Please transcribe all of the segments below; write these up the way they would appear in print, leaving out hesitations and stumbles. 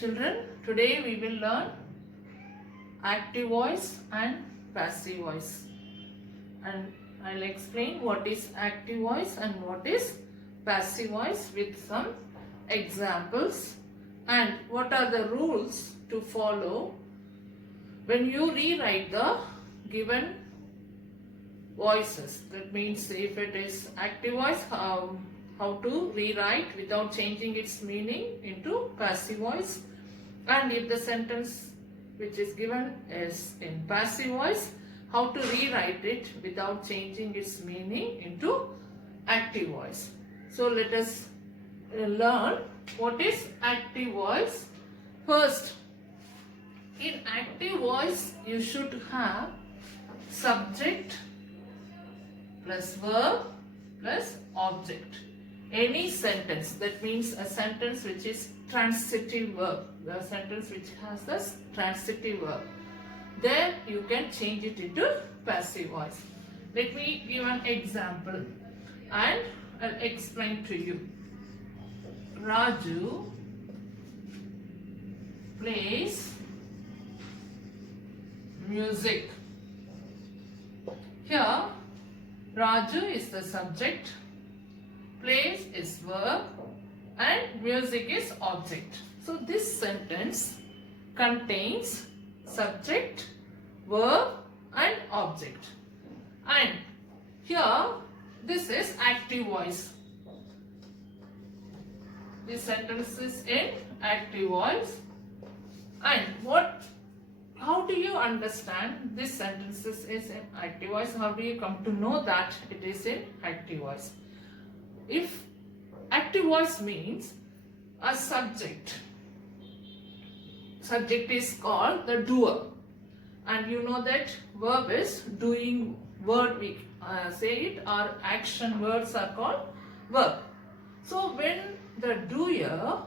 Children, today we will learn active voice and passive voice. And I'll explain what is active voice and what is passive voice with some examples and what are the rules to follow when you rewrite the given voices. That means if it is active voice, how to rewrite without changing its meaning into passive voice, and if the sentence which is given is in passive voice, how to rewrite it without changing its meaning into active voice. So let us learn what is active voice. First, in active voice you should have subject plus verb plus object. Any sentence, that means a sentence which is transitive verb, the sentence which has the transitive verb, then you can change it into passive voice. Let me give an example and I'll explain to you. Raju plays music. Here Raju is the subject, plays is verb and music is object. So this sentence contains subject, verb and object. And here this is active voice. This sentence is in active voice. And how do you understand this sentence is in active voice? How do you come to know that it is in active voice? If active voice means a subject is called the doer, and you know that verb is doing word, we say it, or action words are called verb. So when the doer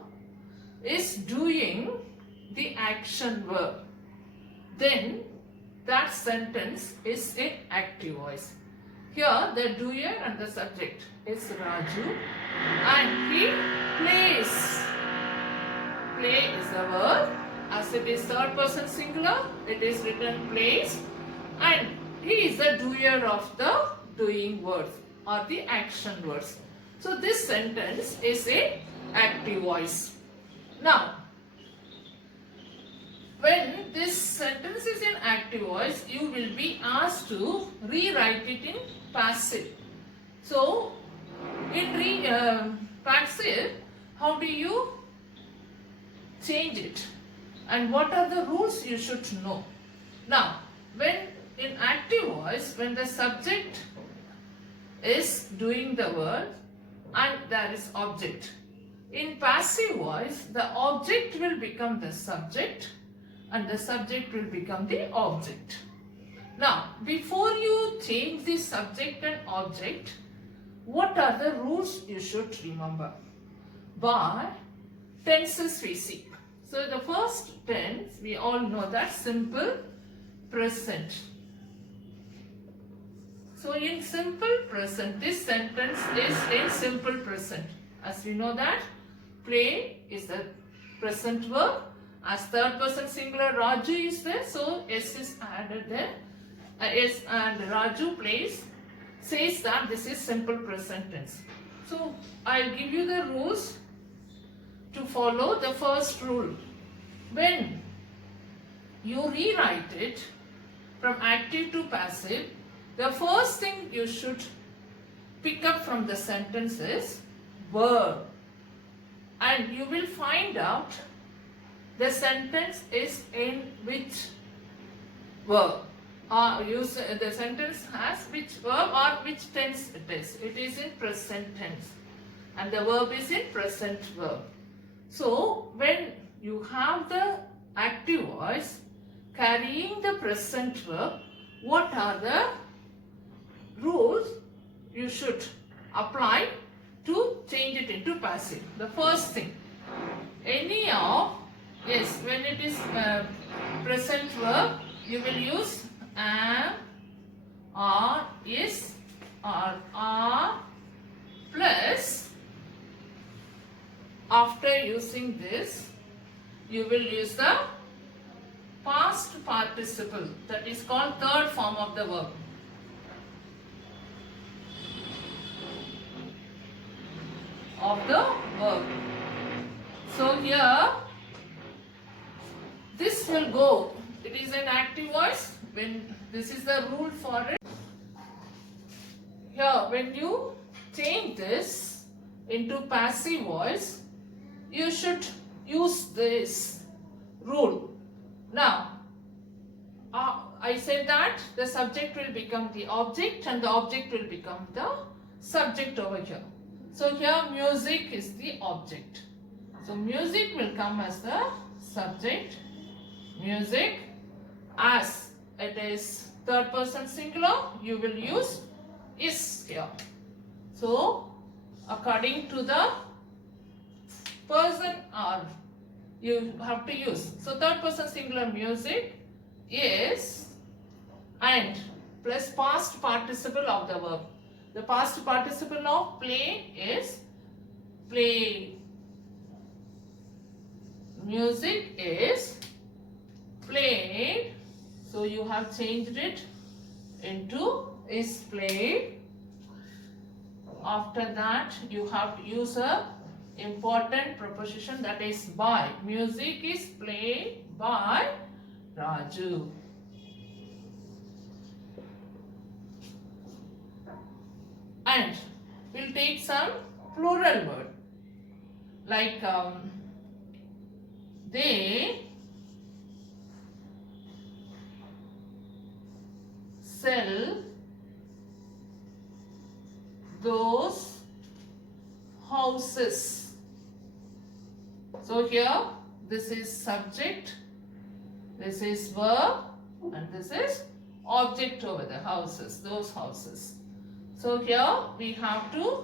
is doing the action verb, then that sentence is in active voice. Here the doer and the subject is Raju and he plays. Play is the verb. As it is third person singular, it is written plays, and he is the doer of the doing words or the action words. So this sentence is in active voice. Now, when this sentence is in active voice, you will be asked to rewrite it in passive. So, in passive, how do you change it? And what are the rules you should know? Now, when in active voice, when the subject is doing the word and there is object. In passive voice, the object will become the subject and the subject will become the object. Now, before you change the subject and object, what are the rules you should remember? By tenses we see. So the first tense, we all know that simple present. So in simple present, this sentence is in simple present. As we know that play is the present verb. As third person singular, Raju is there, so S is added there. S and Raju plays, says that this is simple present tense. So I'll give you the rules to follow. The first rule, when you rewrite it from active to passive, the first thing you should pick up from the sentence is verb, and you will find out the sentence is in which verb. The sentence has which verb or which tense it is. It is in present tense and the verb is in present verb. So when you have the active voice carrying the present verb, what are the rules you should apply to change it into passive? The first thing, any of, yes, when it is present verb, you will use am, are, is, or are, plus after using this you will use the past participle, that is called third form of the verb. So here this will go, it is an active voice. When this is the rule for it. Here when you change this into passive voice, you should use this rule. Now I said that the subject will become the object and the object will become the subject over here. So here music is the object. So music will come as the subject. Music, as it is third person singular, you will use is here. So according to the person or you have to use. So third person singular music is and plus past participle of the verb. The past participle of play is play. Music is played. So you have changed it into is played. After that you have to use a important preposition, that is by. Music is played by Raju. And we'll take some plural word like they sell those houses. So here this is subject, this is verb, and this is object over the houses, those houses. So here we have to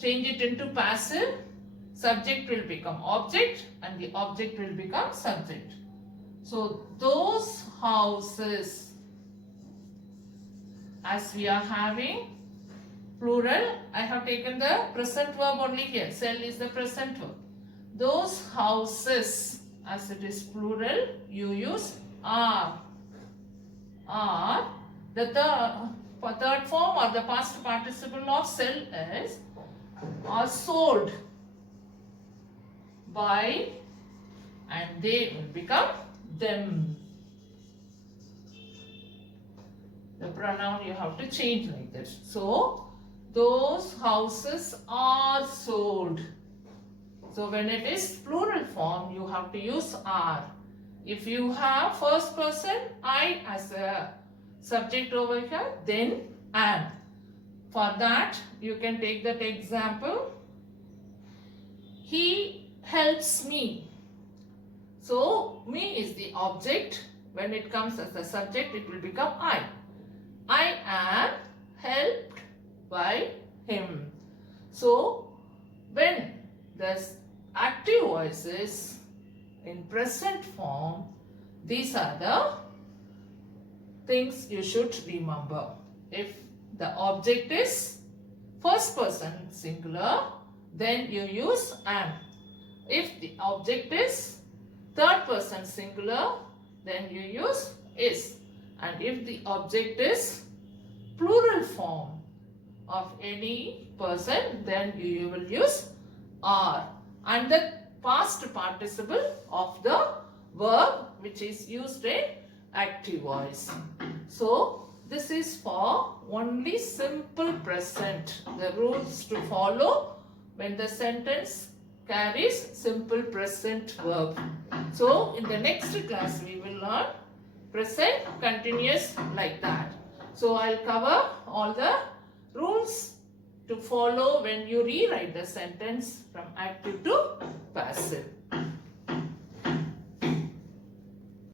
change it into passive. Subject will become object and the object will become subject. So those houses, as we are having plural, I have taken the present verb only here. Sell is the present verb. Those houses, as it is plural, you use are. Are. The third form or the past participle of sell is are sold by, and they will become them. The pronoun you have to change like this. So those houses are sold. So when it is plural form, you have to use are. If you have first person I as a subject over here, then am. For that you can take that example. He helps me. So me is the object. When it comes as a subject, it will become I. I am helped by him. So when the active voice is in present form, these are the things you should remember. If the object is first person singular, then you use am. If the object is third person singular, then you use is. And if the object is plural form of any person, then you will use are. And the past participle of the verb which is used in active voice. So this is for only simple present. The rules to follow when the sentence carries simple present verb. So in the next class we will learn present continuous like that. So I'll cover all the rules to follow when you rewrite the sentence from active to passive.